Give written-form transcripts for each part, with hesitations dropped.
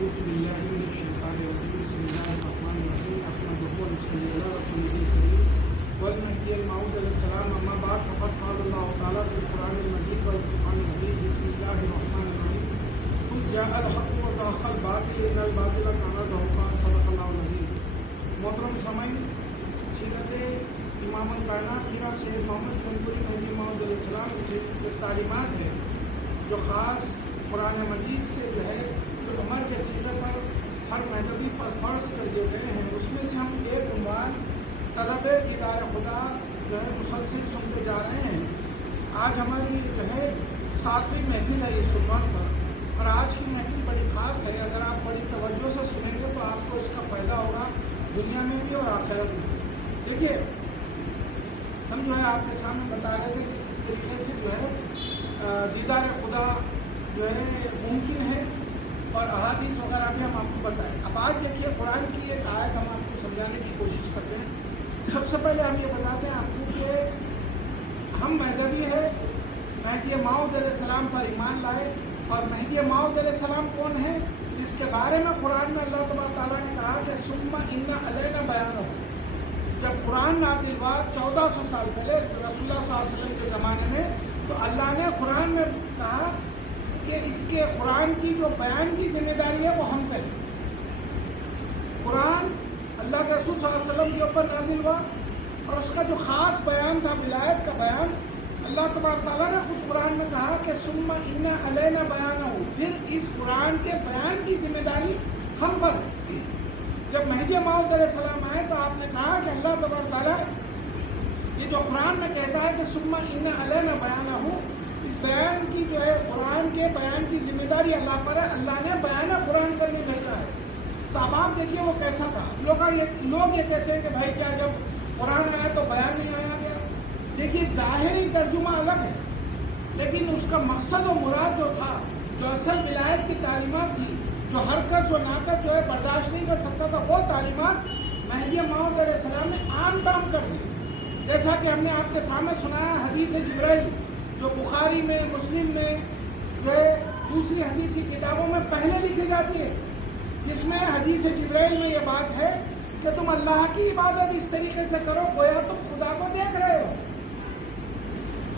أعوذ بالله من الشيطان الرجيم بسم الله الرحمن الرحيم أحمده ونصلي على رسوله الكريم والمهدي الموعود عليه السلام أما بعد فقد قال الله تعالى في القرآن المجيد والفرقان الحميد بسم الله الرحمن الرحيم قل جاء الحق وزهق الباطل إن الباطل كان زهوقا صدق الله العظيم. محترم سامعین، سیرت امام الکائنات میرا سید محمد جونپوری مہدی موعود علیہ السلام سے جو تعلیمات ہے جو خاص قرآن مجید سے جو ہے جو عمر کے سیرت پر ہر مہدوی پر فرض کر دیے گئے ہیں، اس میں سے ہم ایک عنوان طلب دیدار خدا جو ہے مسلسل سنتے جا رہے ہیں. آج ہماری جو ہے 7ویں محفل ہے اس عنوان پر، اور آج کی محفل بڑی خاص ہے. اگر آپ بڑی توجہ سے سنیں گے تو آپ کو اس کا فائدہ ہوگا دنیا میں بھی اور آخرت میں. دیکھیے، ہم جو ہے آپ کے سامنے بتا رہے تھے کہ کس طریقے سے جو ہے دیدار خدا جو ہے ممکن ہے، اور احادیث وغیرہ بھی ہم آپ کو بتائیں. اب آج دیکھیے قرآن کی ایک آیت ہم آپ کو سمجھانے کی کوشش کرتے ہیں. سب سے پہلے ہم یہ بتاتے ہیں آپ کو کہ ہم مہدوی ہے، مہدی موعود علیہ السلام پر ایمان لائے. اور مہدی موعود علیہ السلام کون ہے؟ جس کے بارے میں قرآن میں اللہ تبارک تعالیٰ نے کہا کہ ثم ان علینا بیانہ. جب قرآن نازل ہوا 1400 سال پہلے رسول اللہ صلی اللہ علیہ وسلم کے زمانے میں، تو اللہ نے قرآن میں کہا کہ اس کے قرآن کی جو بیان کی ذمہ داری ہے وہ ہم پہ. قرآن اللہ کے رسول صلی اللہ علیہ وسلم کے اوپر نازل ہوا، اور اس کا جو خاص بیان تھا ولایت کا بیان، اللہ تبارک تعالیٰ نے خود قرآن میں کہا کہ ثم ان علینا بیانہ. پھر اس قرآن کے بیان کی ذمہ داری ہم پر ہے. جب مہدی موعود علیہ السلام آئے تو آپ نے کہا کہ اللہ تبارک تعالیٰ یہ جو قرآن میں کہتا ہے کہ ثم ان علینا بیانہ، اس بیان کی جو ہے قرآن کے بیان کی ذمہ داری اللہ پر ہے. اللہ نے بیان قرآن کرنے بھیجا ہے. تو اب آپ دیکھیے وہ کیسا تھا. لوگ یہ کہتے ہیں کہ بھائی کیا جب قرآن آیا تو بیان نہیں آیا گیا؟ دیکھیے ظاہری ترجمہ الگ ہے، لیکن اس کا مقصد و مراد جو تھا، جو اصل ولایت کی تعلیمات تھی، جو ہر کس و ناقص جو ہے برداشت نہیں کر سکتا تھا، وہ تعلیمات مہدی موعود علیہ السلام نے عام تام کر دی. جیسا کہ ہم نے آپ کے سامنے سنایا حدیث جبرائیل جو بخاری میں، مسلم میں، جو ہے دوسری حدیث کی کتابوں میں پہلے لکھی جاتی ہے، جس میں حدیث جبرائیل میں یہ بات ہے کہ تم اللہ کی عبادت اس طریقے سے کرو گویا تم خدا کو دیکھ رہے ہو.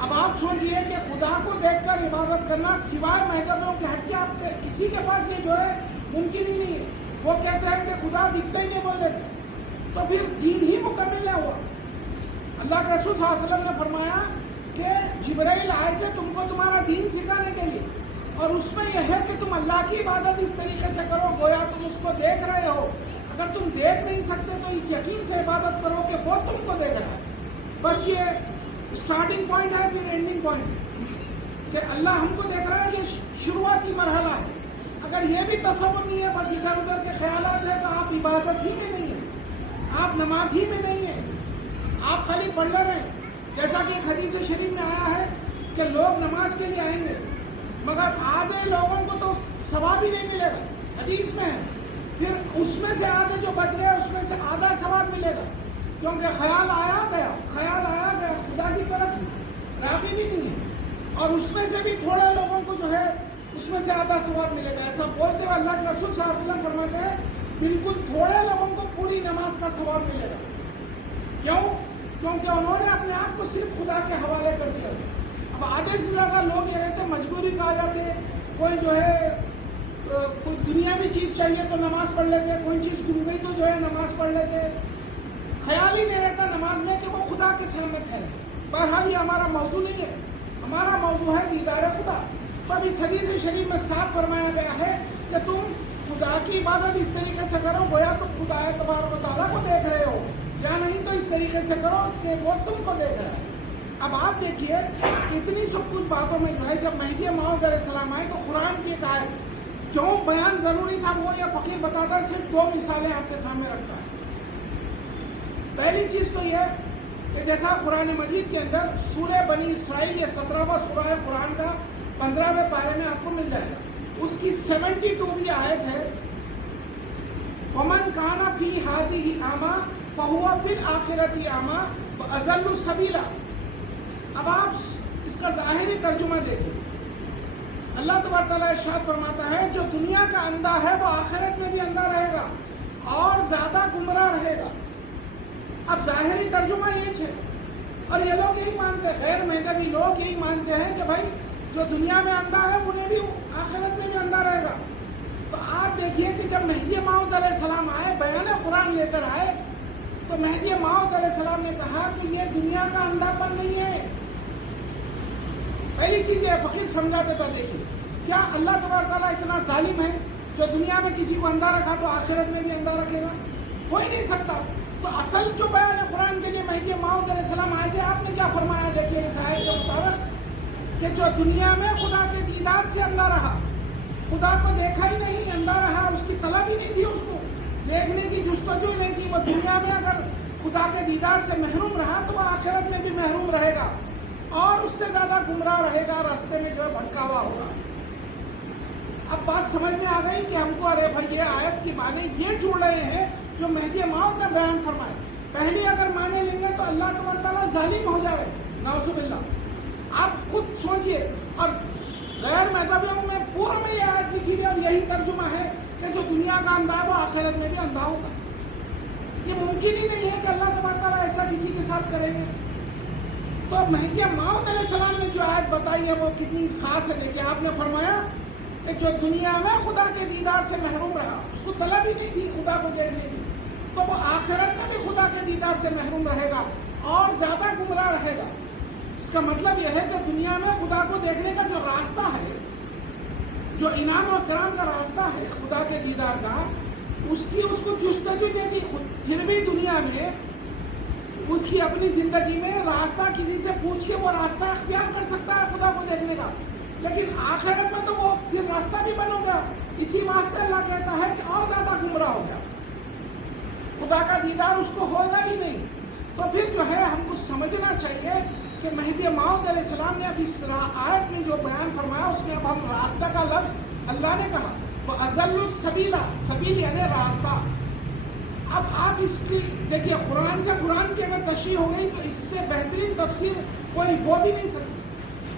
اب آپ سوچئے کہ خدا کو دیکھ کر عبادت کرنا سوائے مہدویوں کے ہٹ کے آپ کے کسی کے پاس یہ جو ہے ممکن ہی نہیں ہے. وہ کہتے ہیں کہ خدا دکھتا ہی نہیں، بول دیتے، تو پھر دین ہی مکمل نہ ہوا. اللہ کے رسول صلی اللہ علیہ وسلم نے فرمایا کہ جبرائیل آئے تھے تم کو تمہارا دین سکھانے کے لیے، اور اس میں یہ ہے کہ تم اللہ کی عبادت اس طریقے سے کرو گویا تم اس کو دیکھ رہے ہو. اگر تم دیکھ نہیں سکتے تو اس یقین سے عبادت کرو کہ وہ تم کو دیکھ رہا ہے. بس یہ اسٹارٹنگ پوائنٹ ہے، پھر اینڈنگ پوائنٹ ہے کہ اللہ ہم کو دیکھ رہا ہے. یہ شروعاتی مرحلہ ہے. اگر یہ بھی تصور نہیں ہے، بس ادھر ادھر کے خیالات ہیں، تو آپ عبادت ہی میں نہیں ہیں، آپ نماز ہی میں نہیں ہیں، آپ خالی پڑھ لے رہے ہیں. جیسا کہ ایک حدیث شریف میں آیا ہے کہ لوگ نماز کے لیے آئیں گے مگر آدھے لوگوں کو تو ثواب ہی نہیں ملے گا، حدیث میں ہے. پھر اس میں سے آدھے جو بچ گئے اس میں سے آدھا ثواب ملے گا، کیونکہ خیال آیا گیا، خدا کی طرف راغب ہی نہیں ہے. اور اس میں سے بھی تھوڑے لوگوں کو جو ہے اس میں سے آدھا ثواب ملے گا. ایسا بولتے ہوئے اللہ کے رسول صلی اللہ علیہ وسلم فرماتے ہیں بالکل تھوڑے لوگوں کو پوری نماز کا ثواب ملے گا. کیوں؟ کیونکہ انہوں نے اپنے آپ کو صرف خدا کے حوالے کر دیا. اب آدھے سے زیادہ لوگ یہ رہتے مجبوری کا آ جاتے، کوئی جو ہے کوئی دنیاوی چیز چاہیے تو نماز پڑھ لیتے، کوئی چیز گم گئی تو جو ہے نماز پڑھ لیتے. خیال ہی نہیں رہتا نماز میں کہ وہ خدا کے سامنے ٹھہرے. بہرحال یہ ہمارا موضوع نہیں ہے، ہمارا موضوع ہے دیدار خدا. تو اب اس حدیث شریف میں صاف فرمایا گیا ہے کہ تم خدا کی عبادت اس طریقے سے کرو گویا تم خدا تبارک و تعالیٰ کو دیکھ رہے ہو، یا نہیں تو اس طریقے سے کرو کہ وہ تم کو دیکھ رہا ہے. اب آپ دیکھیے اتنی سب کچھ باتوں میں جو ہے جب مہدی موعود علیہ السلام آئے تو قرآن کی ایک آیت کیوں بیان ضروری تھا وہ یہ فقیر بتاتا ہے. صرف 2 مثالیں آپ کے سامنے رکھتا ہے. پہلی چیز تو یہ کہ جیسا قرآن مجید کے اندر سورہ بنی اسرائیل، یہ 17واں سورہ ہے قرآن کا، 15ویں پارے میں آپ کو مل جائے گا. اس کی 72ویں آیت ہے وَمَنْ كَانَ فِي هَٰذِهِ أَعْمَىٰ فَهُوَ فِي الْآخِرَةِ أَعْمَىٰ وَأَضَلُّ. اب آپ اس کا ظاہری ترجمہ دیکھیں اللہ تبارک تعالیٰ ارشاد فرماتا ہے جو دنیا کا اندھا ہے وہ آخرت میں بھی اندھا رہے گا اور زیادہ گمراہ رہے گا. اب ظاہری ترجمہ یہ ہے اور یہ لوگ یہی مانتے ہیں، غیر مذہبی لوگ یہی مانتے ہیں کہ بھائی جو دنیا میں اندھا ہے انہیں بھی آخرت میں بھی اندھا رہے گا. تو آپ دیکھیے کہ جب مہدی موعود علیہ السلام آئے، بیان قرآن لے کر آئے، تو مہدی موعود علیہ السلام نے کہا کہ یہ دنیا کا اندھا پن نہیں ہے. پہلی چیز یہ فقیر سمجھا دیتا. دیکھیے کیا اللہ تبارک تعالیٰ اتنا ظالم ہے جو دنیا میں کسی کو اندھا رکھا تو آخرت میں بھی اندھا رکھے گا؟ ہو ہی نہیں سکتا. تو اصل جو بیان قرآن کے لیے مہدی موعود علیہ السلام آئے تھے، آپ نے کیا فرمایا؟ دیکھیے اس آیت کے مطابق کہ جو دنیا میں خدا کے دیدار سے اندھا رہا، خدا کو دیکھا ہی نہیں، اندھا رہا، اس کی طلب ہی نہیں تھی، اس کو دیکھنے کی جستجو ہی نہیں تھی، وہ دنیا میں اگر خدا کے دیدار سے محروم رہا تو وہ آخرت میں بھی محروم رہے گا اور اس سے زیادہ گمراہ رہے گا، راستے میں جو ہے بھٹکا ہوا ہوگا. اب بات سمجھ میں آ گئی کہ ہم کو ارے بھائی یہ آیت کی معنی یہ جوڑ رہے ہیں جو مہدی موعود نے بیان فرمائے. پہلی اگر معنی لیں گے تو اللہ تبارک تعالیٰ ظالم ہو جائے، نعوذ باللہ. آپ خود سوچئے. اور غیر مذہبیوں میں پورا میں یہ آیت لکھی ہوئی اور یہی ترجمہ ہے کہ جو دنیا کا اندھا ہے وہ آخرت میں بھی اندھا ہوگا. یہ ممکن ہی نہیں ہے کہ اللہ تبارک تعالیٰ ایسا کسی کے ساتھ کریں گے. تو مہدی موعود علیہ السلام نے جو آیت بتائی ہے وہ کتنی خاص ہے. دیکھیے آپ نے فرمایا کہ جو دنیا میں خدا کے دیدار سے محروم رہا، اس کو طلب ہی نہیں تھی خدا کو دیکھنے کی، تو وہ آخرت میں بھی خدا کے دیدار سے محروم رہے گا اور زیادہ گمراہ رہے گا. اس کا مطلب یہ ہے کہ دنیا میں خدا کو دیکھنے کا جو راستہ ہے، جو انعام و کرام کا راستہ ہے خدا کے دیدار کا، اس کو جستجو نہیں تھی. پھر بھی دنیا میں اس کی اپنی زندگی میں راستہ کسی سے پوچھ کے وہ راستہ اختیار کر سکتا ہے خدا کو دیکھنے کا، لیکن آخرت میں تو وہ پھر راستہ بھی بن ہو گیا. اسی واسطے اللہ کہتا ہے کہ اور زیادہ گمراہ ہو گیا، خدا کا دیدار اس کو ہوگا ہی نہیں. تو پھر جو ہے ہم کو سمجھنا چاہیے کہ مہدی موعود علیہ السلام نے اب اس آیت میں جو بیان فرمایا اس میں اب ہم راستہ کا لفظ اللہ نے کہا تو اضل السبیل، سبیل یعنی راستہ. اب آپ اس کی دیکھیے قرآن سے قرآن کی اگر تشریح ہو گئی تو اس سے بہترین تفسیر کوئی ہو بھی نہیں سکتی.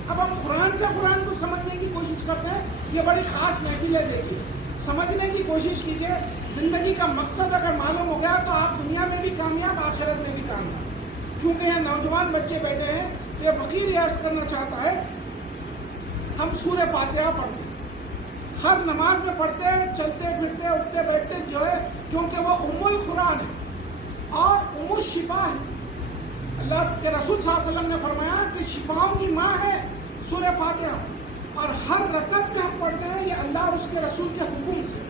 اب ہم قرآن سے قرآن کو سمجھنے کی کوشش کرتے ہیں. یہ بڑی خاص محفل ہے. دیکھیے سمجھنے کی کوشش کیجیے. زندگی کا مقصد اگر معلوم ہو گیا تو آپ دنیا میں بھی کامیاب، آخرت میں بھی کامیاب. چونکہ یہاں نوجوان بچے بیٹھے ہیں تو یہ فقیر یہ عرض کرنا چاہتا ہے ہم سورہ فاتحہ پڑھتے ہیں، ہر نماز میں پڑھتے ہیں، چلتے پھرتے اٹھتے بیٹھتے جو ہے، کیونکہ وہ ام القرآن ہے اور ام الشفا ہے. اللہ کے رسول صلی اللہ علیہ وسلم نے فرمایا کہ شفاؤں کی ماں ہے سورہ فاتحہ، اور ہر رکعت میں ہم پڑھتے ہیں یہ اللہ اور اس کے رسول کے حکم سے.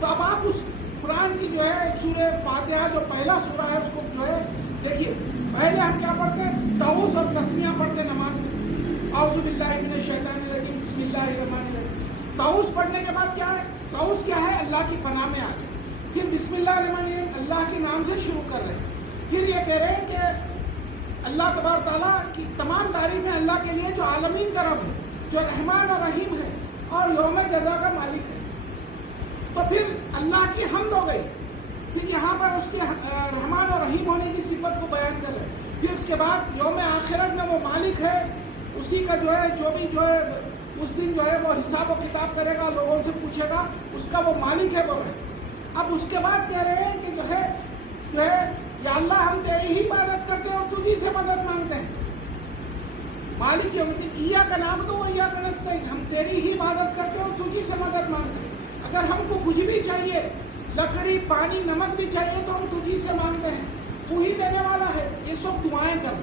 تو اب آپ اس قرآن کی جو ہے سورہ فاتحہ جو پہلا سورہ ہے اس کو جو ہے دیکھیے. پہلے ہم کیا پڑھتے ہیں؟ تعوذ اور تسمیہ پڑھتے نماز میں، اعوذ باللہ من الشیطان الرجیم بسم اللہ الرحمن الرحیم. تعوذ پڑھنے کے بعد کیا ہے؟ تعوذ کیا ہے؟ اللہ کی پناہ میں آ جائے. پھر بسم اللہ الرحمن الرحیم اللہ کے نام سے شروع کر رہے ہیں. پھر یہ کہہ رہے ہیں کہ اللہ تبارک تعالیٰ کی تمام تعریفیں اللہ کے لیے جو عالمین کا رب ہے، جو رحمان اور رحیم ہے اور یوم جزا کا مالک ہے. تو پھر اللہ کی حمد ہو گئی. پھر یہاں پر اس کے رحمان اور رحیم ہونے کی صفت کو بیان کر رہے ہیں. پھر اس کے بعد یوم آخرت میں وہ مالک ہے، اسی کا جو ہے جو بھی جو ہے اس دن جو ہے وہ حساب و کتاب کرے گا، لوگوں سے پوچھے گا، اس کا وہ مالک ہے بول رہے ہیں. اب اس کے بعد کہہ رہے ہیں کہ جو ہے یا اللہ ہم تیری ہی عبادت کرتے ہیں اور تجھی سے مدد مانگتے ہیں. مالک یوم الدین ایاک نعبد و ایاک نستعین، ہم تیری ہی عبادت کرتے ہیں اور تجھی سے مدد مانگتے ہیں. اگر ہم کو کچھ بھی چاہیے، لکڑی پانی نمک بھی چاہیے تو ہم تجھی سے مانگتے ہیں، تو ہی دینے والا ہے. یہ سب دعائیں کرو.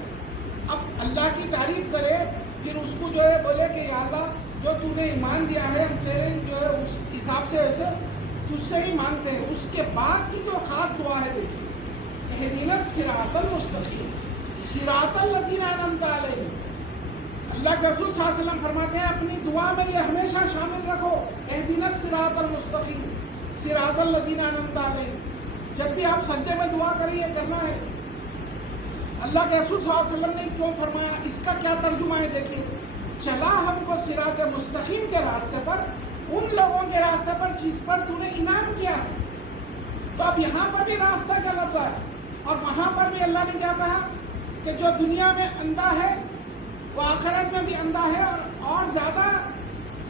اب اللہ کی تعریف کرے، پھر اس کو جو ہے بولے کہ یا اللہ جو تو نے ایمان دیا ہے ہم تیرے جو ہے اس حساب سے ایسے تجھ سے ہی مانگتے ہیں. اس کے بعد کی جو خاص دعا ہے دیکھیے، اہدنا الصراط المستقیم صراط الذین انعمت علیہم. اللہ کے رسول صلی اللہ علیہ وسلم فرماتے ہیں اپنی دعا میں یہ ہمیشہ شامل رکھو، اہدنا الصراط المستقیم صراط الذین انعمت علیہم. جب بھی آپ سجدے میں دعا کریں یہ کرنا ہے. اللہ کے رسول صلی اللہ علیہ وسلم نے کیوں فرمایا؟ اس کا کیا ترجمہ ہے دیکھیے. چلا ہم کو صراط مستقیم کے راستے پر، ان لوگوں کے راستے پر جس پر تو نے انعام کیا ہے. تو اب یہاں پر بھی راستہ کا لفظ ہے اور وہاں پر بھی اللہ نے کیا کہا کہ جو دنیا میں اندھا ہے وہ آخرت میں بھی اندھا ہے اور زیادہ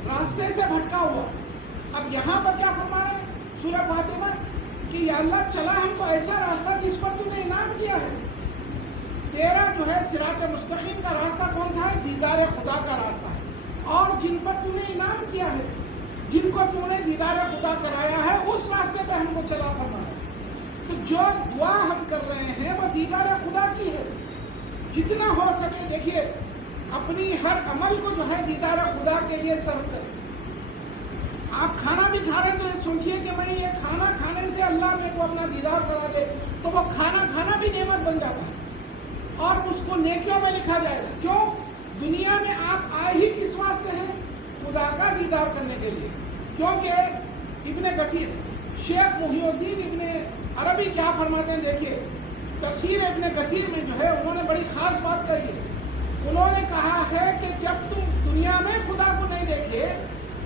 راستے سے بھٹکا ہوا. اب یہاں پر کیا فرما رہے ہیں سورہ فاطمہ کہ یا اللہ چلا ہم کو ایسا راستہ جس پر تو نے انعام کیا ہے. تیرا جو ہے صراط مستقیم کا راستہ کون سا ہے؟ دیدار خدا کا راستہ ہے. اور جن پر تو نے انعام کیا ہے، جن کو تو نے دیدار خدا کرایا ہے، اس راستے پہ ہم کو چلا فرما ہے. تو جو دعا ہم کر رہے ہیں وہ دیدار خدا کی ہے. جتنا ہو سکے دیکھیے اپنی ہر عمل کو جو ہے دیدار خدا کے لیے صرف کریں. آپ کھانا بھی کھا رہے ہیں تو یہ سوچیے کہ میں یہ کھانا کھانے سے اللہ میرے کو اپنا دیدار کرا دے، تو وہ کھانا کھانا بھی نعمت بن جاتا ہے اور اس کو نیکیوں میں لکھا جائے گا. کیوں؟ دنیا میں آپ آئے ہی کس واسطے ہیں؟ خدا کا دیدار کرنے کے لیے. کیونکہ ابن کثیر، شیخ محی الدین ابن عربی کیا فرماتے ہیں دیکھیے، تفسیر ابن کثیر میں جو ہے انہوں نے بڑی خاص بات کہی ہے. انہوں نے کہا ہے کہ جب تم دنیا میں خدا کو نہیں دیکھے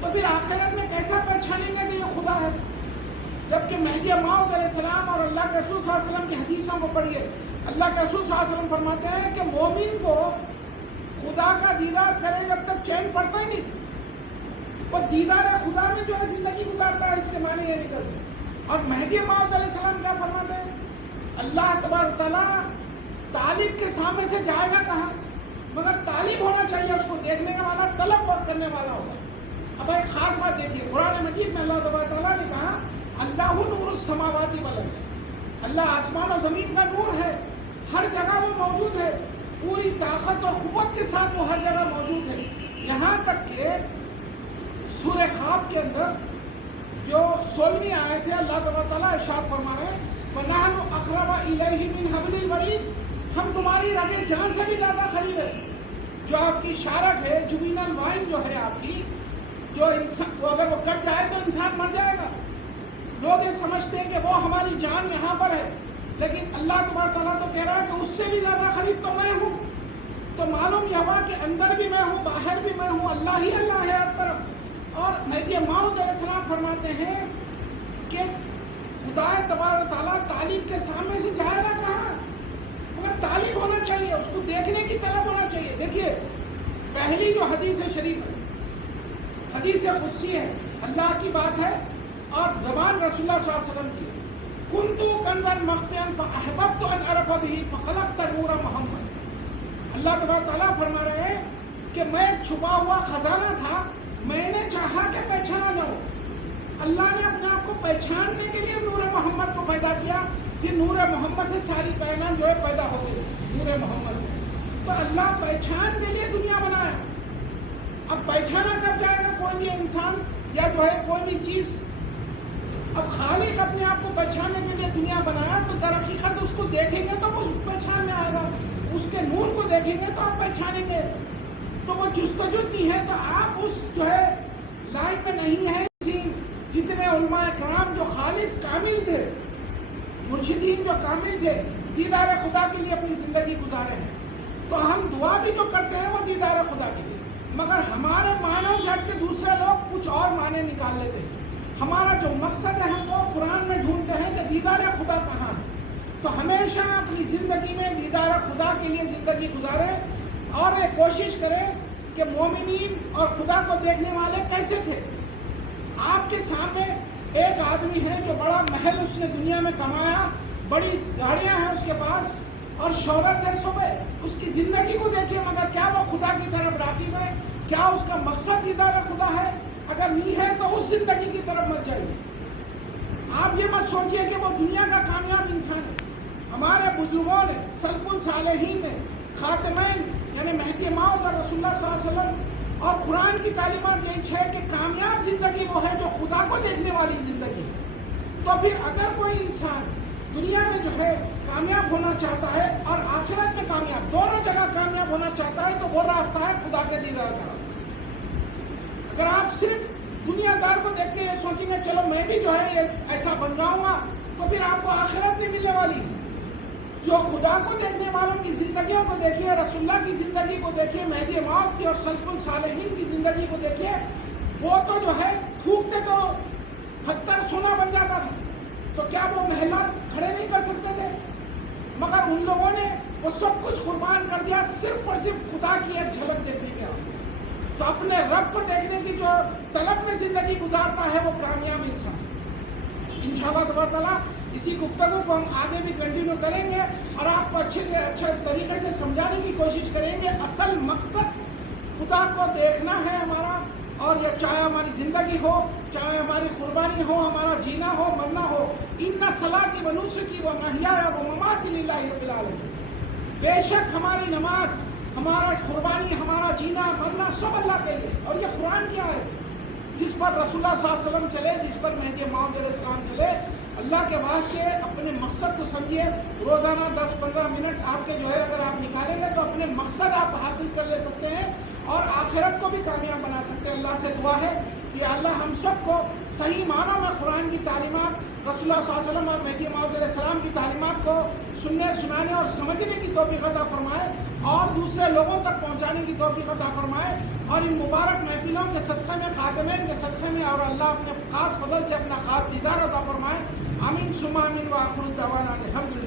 تو پھر آخرت میں کیسا پہچانیں گے کہ یہ خدا ہے؟ جبکہ مہدی موعود علیہ السلام اور اللہ کے رسول صلی اللہ علیہ وسلم کی حدیثوں کو پڑھیے. اللہ کے رسول صلی اللہ علیہ وسلم فرماتے ہیں کہ مومن کو خدا کا دیدار کرے جب تک چین پڑتا ہی نہیں. وہ دیدار خدا میں جو ہے زندگی گزارتا ہے، اس کے معنی یہ نکلتے. اور مہدی موعود علیہ السلام کیا فرماتے ہیں؟ اللہ تبارک تعالیٰ طالب کے سامنے سے جائے گا کہاں؟ مگر طالب ہونا چاہیے، اس کو دیکھنے کا والا، طلب کرنے والا ہوگا. اب ایک خاص بات دیکھیے، قرآن مجید میں اللہ تبارک تعالیٰ نے کہا اللہ نور السماوات والارض، اللہ آسمان و زمین کا نور ہے، ہر جگہ وہ موجود ہے، پوری طاقت اور قوت کے ساتھ وہ ہر جگہ موجود ہے. یہاں تک کہ سورہ قاف کے اندر جو 16ویں آیت ہے اللہ تبارک تعالیٰ ارشاد فرما رہے ہیں وَنَحْنُ أَقْرَبَ إِلَيْهِ مِنْ حَبْلِ الْوَرِيدِ، ہم تمہاری رگے جان سے بھی زیادہ قریب ہے. جو آپ کی شارک ہے، جبینل وائن جو ہے آپ کی، جو انسان اگر وہ کٹ جائے تو انسان مر جائے گا. لوگ یہ سمجھتے ہیں کہ وہ ہماری جان یہاں پر ہے، لیکن اللہ تبارک تعالیٰ تو کہہ رہا ہے کہ اس سے بھی زیادہ قریب تو میں ہوں. تو معلوم یہ ہوا کہ اندر بھی میں ہوں، باہر بھی میں ہوں، اللہ ہی اللہ ہے ہر طرف. اور مہدی موعود علیہ السلام فرماتے ہیں کہ خدا تبارک تعالیٰ طالب کے سامنے سے جائے گا کہاں؟ مگر طالب ہونا چاہیے، اس کو دیکھنے کی طلب ہونا چاہیے. دیکھیے پہلی جو حدیث شریف ہے، حدیث قدسی ہے، اللہ کی بات ہے اور زبان رسول اللہ صلی اللہ علیہ وسلم کی. کنتو کنزا مخفیا فاحببت ان اعرف به فخلقت نور محمد. اللہ تبارک تعالیٰ فرما رہے ہیں کہ میں ایک چھپا ہوا خزانہ تھا، میں نے چاہا کہ پہچانا نہ ہو. اللہ نے اپنے آپ کو پہچاننے کے لیے نور محمد کو پیدا کیا. پھر نور محمد سے ساری کائنات جو ہے پیدا ہو گئی، نور محمد سے. تو اللہ پہچان کے لیے دنیا بنایا. اب پہچانا کب جائے گا کوئی بھی انسان یا جو ہے کوئی بھی چیز؟ اب خالق اپنے آپ کو پہچاننے کے لیے دنیا بنایا تو در حقیقت اس کو دیکھیں گے تو وہ پہچان میں آئے گا. اس کے نور کو دیکھیں گے تو آپ پہچانیں گے. تو وہ جستجو نہیں ہے تو آپ اس جو ہے لائن میں نہیں ہے. جتنے علماء کرام جو خالص کامل تھے، مرشدین جو کامل تھے، دیدار خدا کے لیے اپنی زندگی گزارے ہیں. تو ہم دعا بھی جو کرتے ہیں وہ دیدار خدا کے لیے، مگر ہمارے معنوں سے ہٹ کے دوسرے لوگ کچھ اور معنی نکال لیتے ہیں. ہمارا جو مقصد ہے ہم وہ قرآن میں ڈھونڈتے ہیں کہ دیدار خدا کہاں ہے. تو ہمیشہ اپنی زندگی میں دیدار خدا کے لیے زندگی گزاریں اور یہ کوشش کریں کہ مومنین اور خدا کو دیکھنے والے کیسے تھے. آپ کے سامنے ایک آدمی ہے جو بڑا محل اس نے دنیا میں کمایا، بڑی گاڑیاں ہیں اس کے پاس اور شہرت ہے صبح، اس کی زندگی کو دیکھیں مگر کیا وہ خدا کی طرف راغب ہے؟ کیا اس کا مقصد دیدار خدا ہے؟ اگر نہیں ہے تو اس زندگی کی طرف مت جائیے. آپ یہ مت سوچئے کہ وہ دنیا کا کامیاب انسان ہے. ہمارے بزرگوں نے، سلف الصالحین نے، خاتمین یعنی مہدی موعود اور رسول اللہ صلی اللہ علیہ وسلم اور قرآن کی تعلیمات یہی ہے کہ کامیاب زندگی وہ ہے جو خدا کو دیکھنے والی زندگی ہے. تو پھر اگر کوئی انسان دنیا میں جو ہے کامیاب ہونا چاہتا ہے اور آخرت میں کامیاب، دونوں جگہ کامیاب ہونا چاہتا ہے تو وہ راستہ ہے خدا کے دیدار کا راستہ. اگر آپ صرف دنیا دار کو دیکھ کے یہ سوچیں گے چلو میں بھی جو ہے یہ ایسا بن جاؤں گا، تو پھر آپ کو آخرت نہیں ملنے والی. جو خدا کو دیکھنے والوں کی زندگیوں کو دیکھیے، رسول اللہ کی زندگی کو دیکھیے، مہدی موعود کی اور سلف الصالحین کی زندگی کو دیکھیے، وہ تو جو ہے تھوکتے تو پتھر سونا بن جاتا تھا. تو کیا وہ محلات کھڑے نہیں کر سکتے تھے؟ مگر ان لوگوں نے وہ سب کچھ قربان کر دیا صرف اور صرف خدا کی ایک جھلک دیکھنے کے واسطے. تو اپنے رب کو دیکھنے کی جو طلب میں زندگی گزارتا ہے وہ کامیاب انسان. انشاءاللہ تبارک تعالیٰ اسی گفتگو کو ہم آگے بھی کنٹینیو کریں گے اور آپ کو اچھے طریقے سے سمجھانے کی کوشش کریں گے. اصل مقصد خدا کو دیکھنا ہے ہمارا، اور یہ چاہے ہماری زندگی ہو، چاہے ہماری قربانی ہو، ہمارا جینا ہو، مرنا ہو. ان صلاتی و نسکی و محیایا و مماتی للہ رب العالمین. بے شک ہماری نماز، ہمارا قربانی، ہمارا جینا مرنا سب اللہ کے لیے. اور یہ قرآن کی آیت ہے جس پر رسول اللہ صلی اللہ علیہ وسلم چلے، جس پر مہدی موعود علیہ السلام چلے. اللہ کے واسطے اپنے مقصد کو سمجھیے. روزانہ 10-15 منٹ آپ کے جو ہے اگر آپ نکالیں گے تو اپنے مقصد آپ حاصل کر لے سکتے ہیں اور آخرت کو بھی کامیاب بنا سکتے ہیں. اللہ سے دعا ہے کہ اللہ ہم سب کو صحیح معنوں میں قرآن کی تعلیمات، رسول اللہ صلی اللہ علیہ وسلم اور مہدی موعود علیہ السلام کی تعلیمات کو سننے، سنانے اور سمجھنے کی توفیق عطا فرمائے اور دوسرے لوگوں تک پہنچانے کی توفیق عطا فرمائے. اور ان مبارک محفلوں کے صدقے میں، خاتمین کے صدقے میں اور اللہ اپنے خاص فضل سے اپنا خاص دیدار عطا فرمائے. آمین ثم آمین. وآخر دعوانا الحمدللہ.